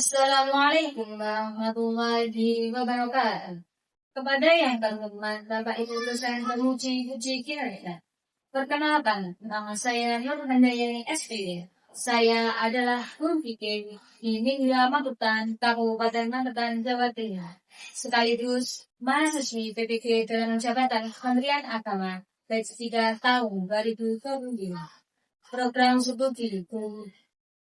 Assalamualaikum warahmatullahi wabarakatuh. Kepada yang terhormat Bapak Ibu dosen pemuji-puji kiranya. Perkenalkan, nama saya Nur Handayani SP. Saya adalah guru fikih di Ningla Magetan, Kabupaten Magetan, Jawa Timur. Sekaligus mahasiswi PPG dalam jabatan Kementerian Agama batch 3 tahun 2020. Program studi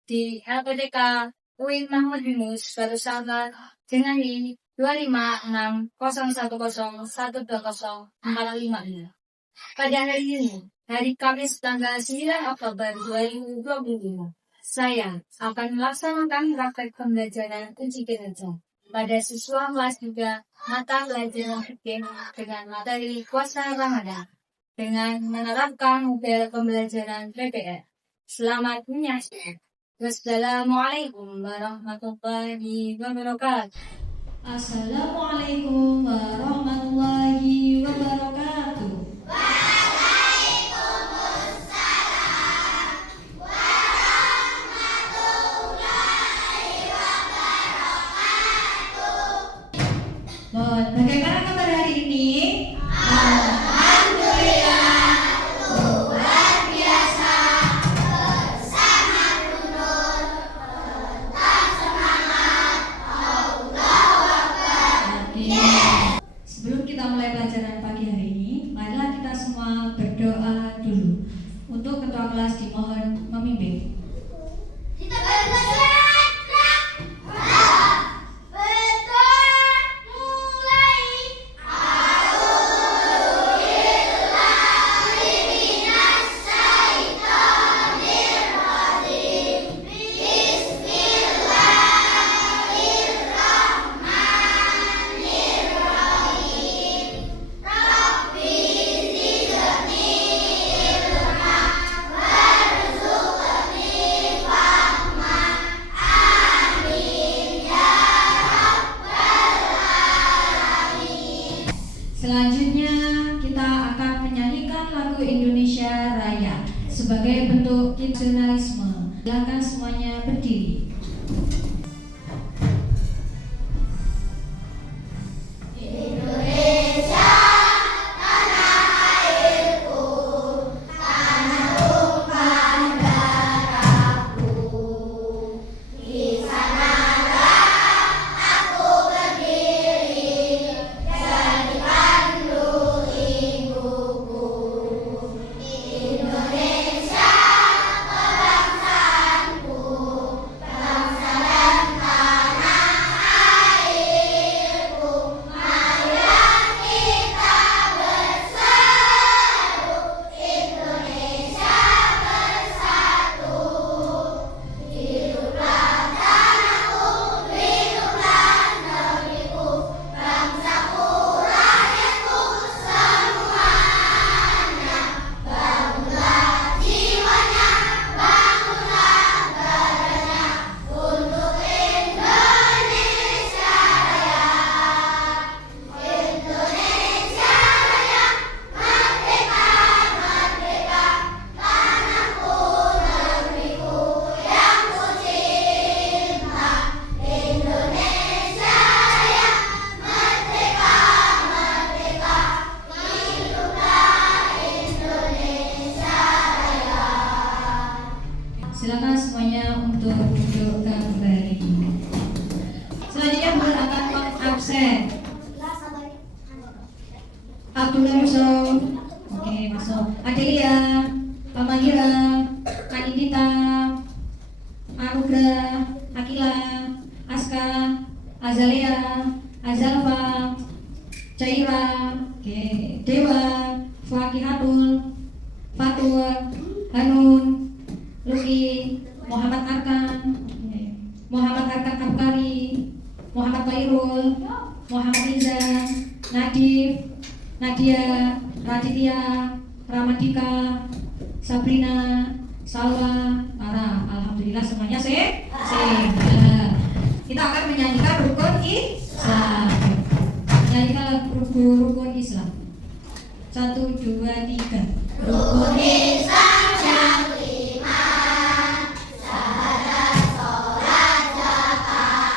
di LPDK UIN Mahmud Yunus bersama dengan NIM 25601012045. Pada hari ini, hari Kamis tanggal 9 Oktober 2020, saya akan melaksanakan praktek pembelajaran uji kinerja pada siswa kelas 3 mata pelajaran fikih dengan materi puasa Ramadan dengan menerapkan model pembelajaran PPR. Selamat menyaksikan. Wassalamualaikum warahmatullahi wabarakatuh. Assalamualaikum warahmatullahi wabarakatuh. Waalaikumsalam warahmatullahi wabarakatuh. Bagaimana kabar hari ini? Alhamdulillah, luar biasa. Bersama Nur, tetap semangat. Allahu Akbar. Sebelum kita mulai pelajaran pagi hari ini, marilah kita semua berdoa dulu. Untuk ketua kelas dimohon memimpin. Kita belajar. Betul, mulai. A'udzubillahi minasyaitonirrajim. Bismillahirrahmanirrahim. Rabbi zidni ilma warzuqni fahma. Amin ya rabbal alamin. Selanjutnya kita akan menyanyikan lagu Indonesia Raya sebagai bentuk nasionalisme. Silakan semuanya berdiri. Indonesia, tanah airku, tanah tumpah darahku. Di sanalah aku berdiri, jadi pandu ibuku. Indonesia, kebangsaanku, bangsa dan tanah airku. Marilah kita berseru, Indonesia bersatu. Hiduplah tanahku, hiduplah negeriku, bangsaku, rakyatku semuanya. Bangunlah jiwanya, bangunlah badannya untuk Indonesia Raya. Indonesia Raya, merdeka, merdeka, tanahku, negeriku yang ku cinta. Indonesia Raya, merdeka, merdeka, hiduplah Indonesia Raya. Silakan semuanya untuk duduk kembali. Selanjutnya Bun akan mengabsen. Abdullah Yusuf, oke masuk. Adelia, Pamagira, Kanindita, Anugrah, Akila, Aska, Azalea, Azalfa, Caira, oke, Dewa, Fakihatul, Fatur, Hanun, Luki, Muhammad Arkan, Muhammad Arkan Abkari, Muhammad Khairul, Muhammad Izan, Nadif, Nadia, Raditya, Ramadika, Sabrina, Salwa, Tara. Alhamdulillah semuanya sehat. Kita akan menyanyikan rukun Islam. Menyanyikan rukun Islam. 1, 2, 3. Rukun Islam yang lima, syahadat, sholat, zakat,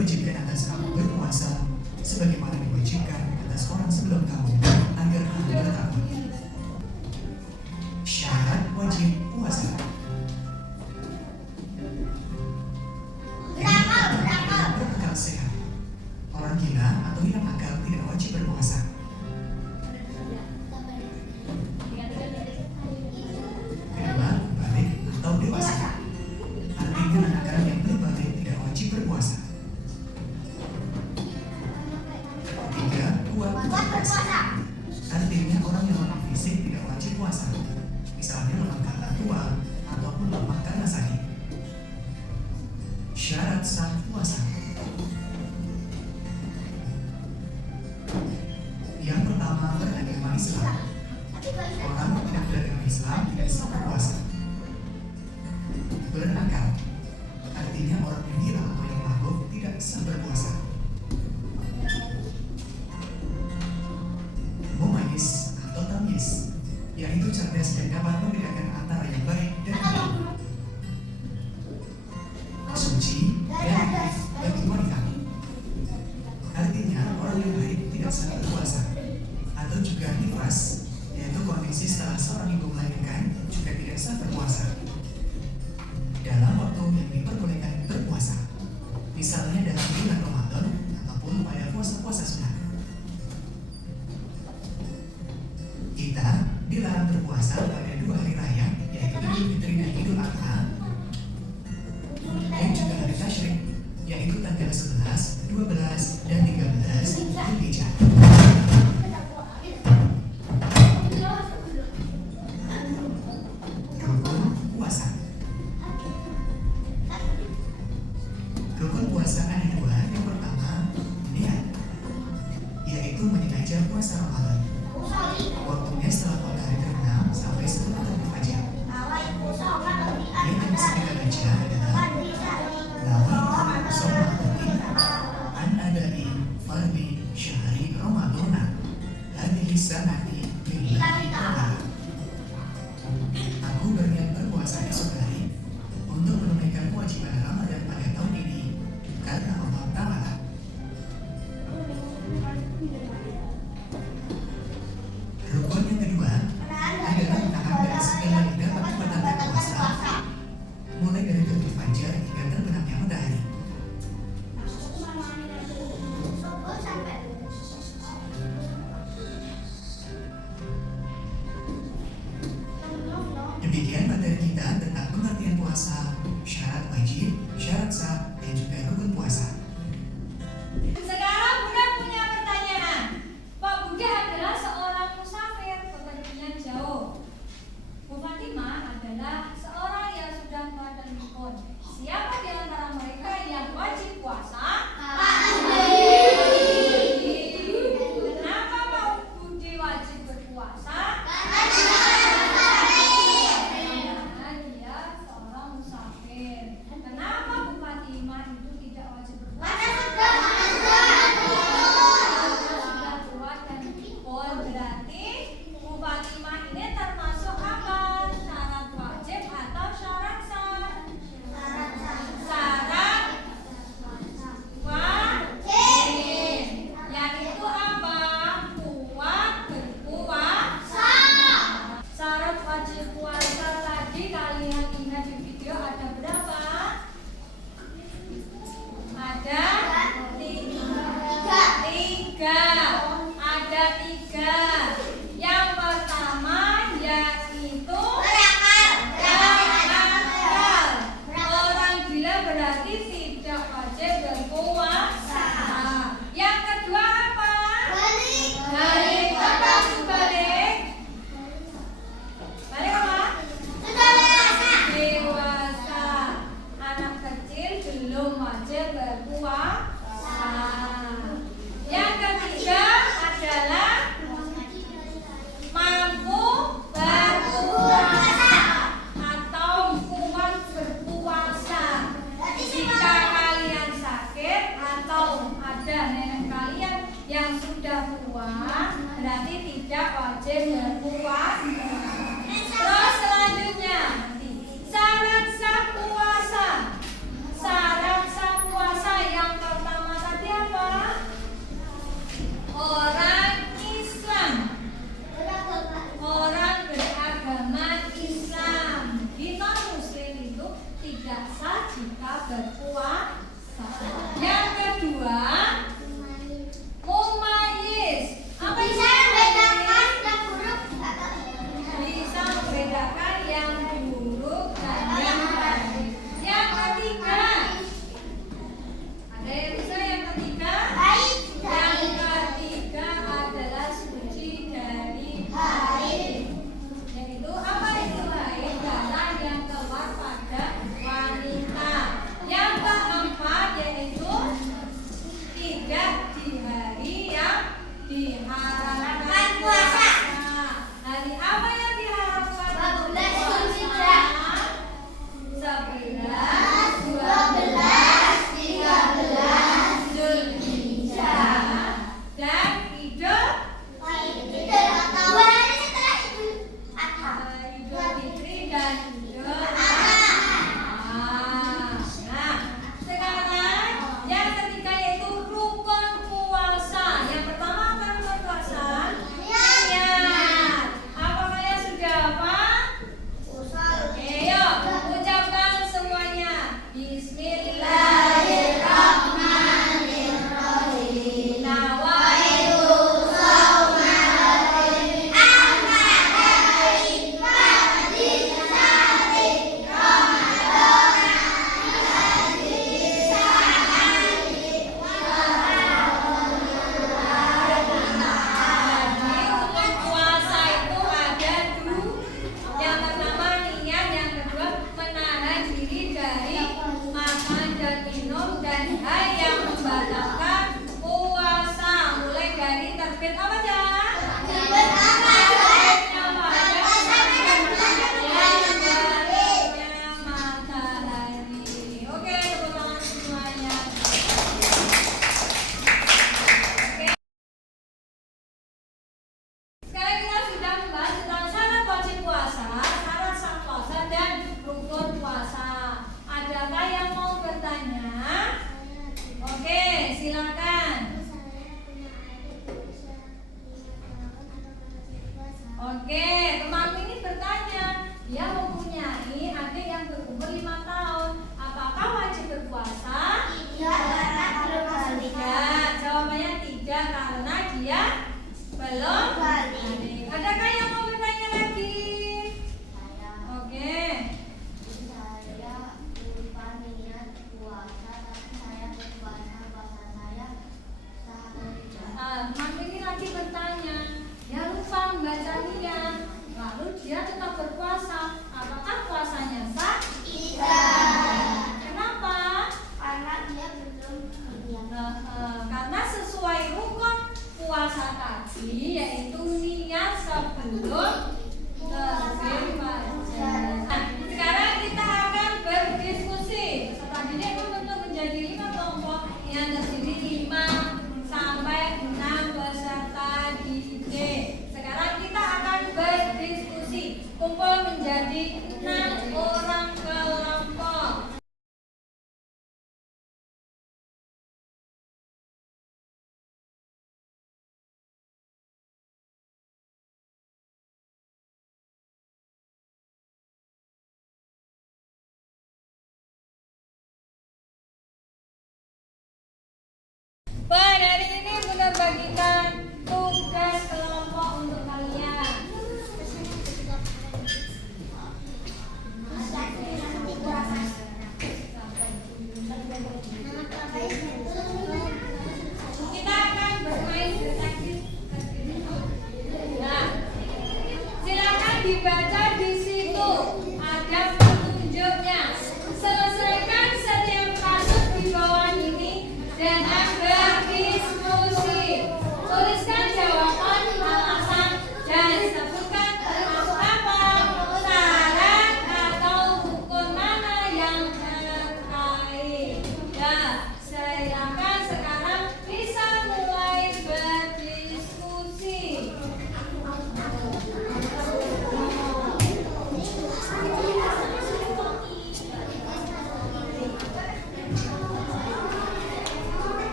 diwajibkan atas kamu berpuasa sebagaimana diwajibkan atas orang sebelum kamu agar kamu bertakwa. Syarat wajib puasa. Berakal sehat. Orang gila atau hilang akal tidak wajib berpuasa. Kedua, balik atau dewasa. Artinya anak-anak yang berbalik tidak wajib berpuasa. Tiga, kuat berpuasa. Artinya orang yang lemah fisik tidak wajib puasa. Misalnya lemah karena tua ataupun lemah karena sakit. Syarat sah puasa. Yang pertama, beragama Islam. Orang yang tidak beragama Islam tidak sah berpuasa. Berakal, artinya orang yang gila atau yang mabuk tidak sah berpuasa. Mumayyiz atau tamyiz, yaitu cerdas dan dapat membedakan antara yang baik dan buruk. Suci dan haid bagi wanita, artinya orang yang haid tidak sah berpuasa. Atau juga nifas, yaitu kondisi setelah seorang ibu melahirkan juga tidak sah berpuasa dalam waktu yang diperbolehkan berpuasa, misalnya dalam bulan Ramadan ataupun pada puasa-puasa sunat. Kita dilarang berpuasa pada 2 hari raya, yaitu Idul Fitri dan Idul Adha, dan juga hari tasyrik, yaitu tanggal 11, 12, dan 13 Dzulhijjah. Rukun puasa. Rukun puasa ada 2. Yang pertama, niat, yaitu menyengaja puasa Ramadan. Waktunya setelah matahari terbenam sampai setelah terbit fajar. Yang bisa kita baca adalah Nawaitu shomati an adai fardhi syahri Ramadana hadhihi sanati lillahi ta'ala. Aku berniat berpuasa esok hari untuk menunaikan kewajiban Ramadan pada tahun ini karena Allah Ta'ala. Rukun yang kedua adalah menahan dari segala yang dapat membatalkan puasa, mulai dari terbit fajar hingga terbenamnya matahari. Demikian materi kita tentang pengertian puasa, syarat wajib, syarat sah, dan juga rukun puasa. Sekarang Bunda punya pertanyaan. Pak Budi adalah seorang musafir bepergian jauh. Bu Fatimah adalah seorang yang sudah mengadakan rukun. Siapa di antara mereka yang wajib puasa? Kenapa Pak Budi wajib berpuasa? berpuasa. Yang kedua, mumayyiz. Apa itu? Bisa membedakan yang buruk atau Bisa membedakan yang buruk dan yang baik. Yang ketiga, ada yang bisa yang ketiga? baik Yang dari ketiga adalah suci dari haid. yaitu apa itu haid? Darah yang keluar pada wanita. Yang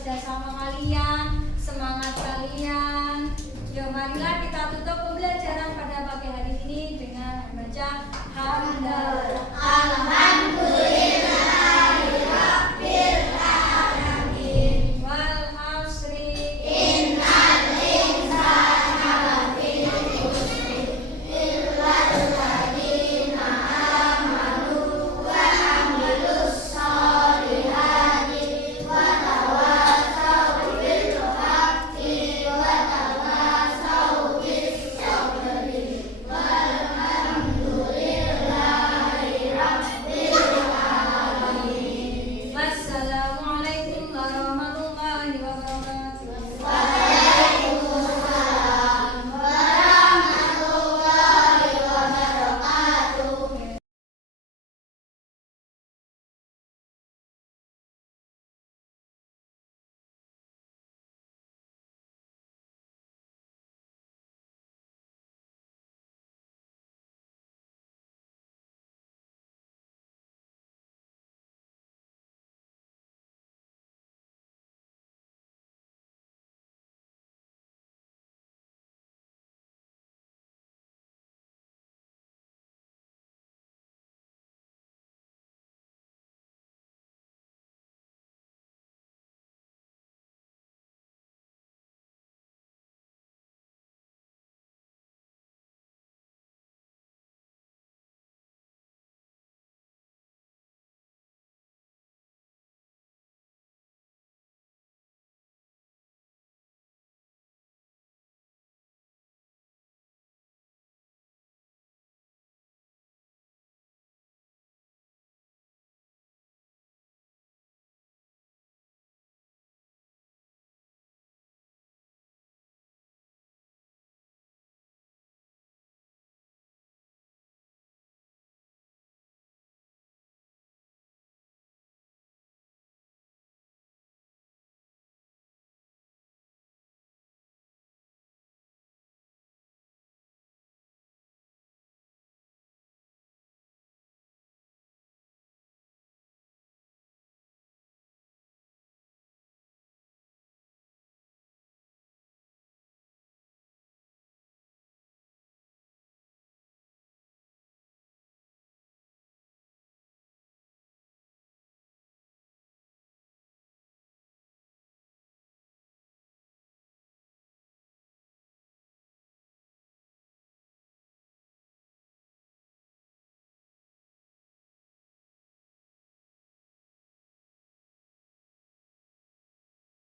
kerjasama kalian, semangat kalian. Yuk marilah kita tutup pembelajaran pada pagi hari ini dengan membaca Alhamdulillah.